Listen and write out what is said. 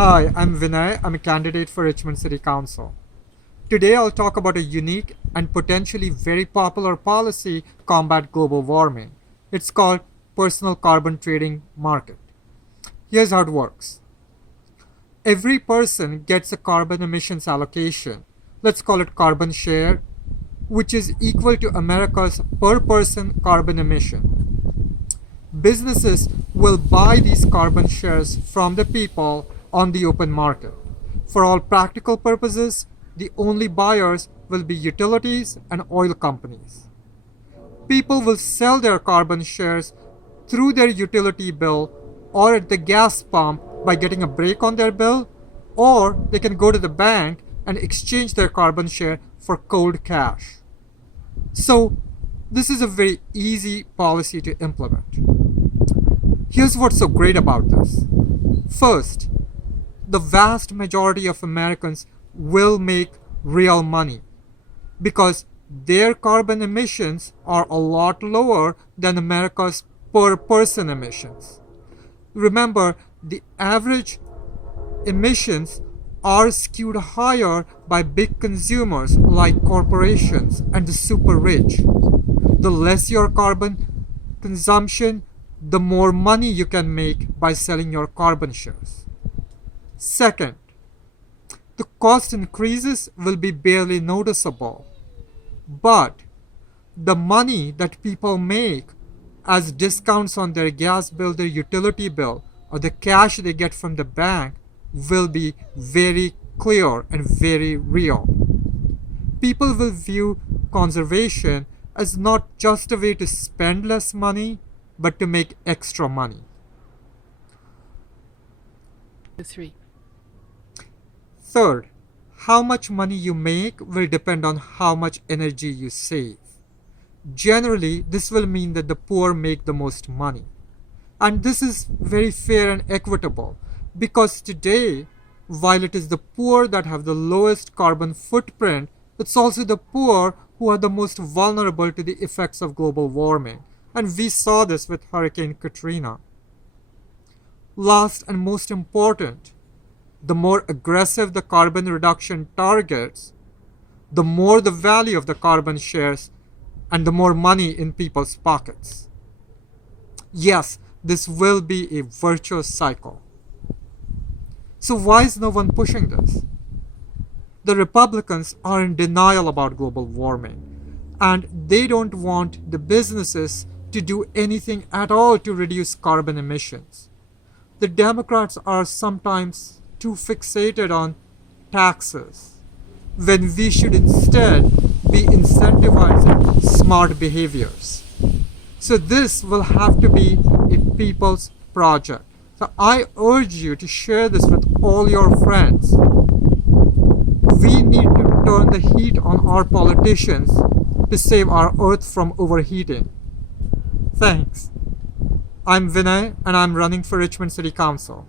Hi, I'm Vinay. I'm a candidate for Richmond City Council. Today I'll talk about a unique and potentially very popular policy to combat global warming. It's called personal carbon trading market. Here's how it works. Every person gets a carbon emissions allocation. Let's call it carbon share, which is equal to America's per person carbon emission. Businesses will buy these carbon shares from the people on the open market. For all practical purposes, the only buyers will be utilities and oil companies. People will sell their carbon shares through their utility bill or at the gas pump by getting a break on their bill, or they can go to the bank and exchange their carbon share for cold cash. So, this is a very easy policy to implement. Here's what's so great about this. First, the vast majority of Americans will make real money because their carbon emissions are a lot lower than America's per person emissions. Remember, the average emissions are skewed higher by big consumers like corporations and the super rich. The less your carbon consumption, the more money you can make by selling your carbon shares. Second, the cost increases will be barely noticeable, but the money that people make as discounts on their gas bill, their utility bill, or the cash they get from the bank will be very clear and very real. People will view conservation as not just a way to spend less money, but to make extra money. 3. Third, how much money you make will depend on how much energy you save. Generally, this will mean that the poor make the most money. And this is very fair and equitable because today, while it is the poor that have the lowest carbon footprint, it's also the poor who are the most vulnerable to the effects of global warming. And we saw this with Hurricane Katrina. Last and most important, the more aggressive the carbon reduction targets, the more the value of the carbon shares and the more money in people's pockets. Yes, this will be a virtuous cycle. So why is no one pushing this? The Republicans are in denial about global warming, and they don't want the businesses to do anything at all to reduce carbon emissions. The Democrats are sometimes too fixated on taxes, when we should instead be incentivizing smart behaviors. So this will have to be a people's project. So I urge you to share this with all your friends. We need to turn the heat on our politicians to save our earth from overheating. Thanks. I'm Vinay and I'm running for Richmond City Council.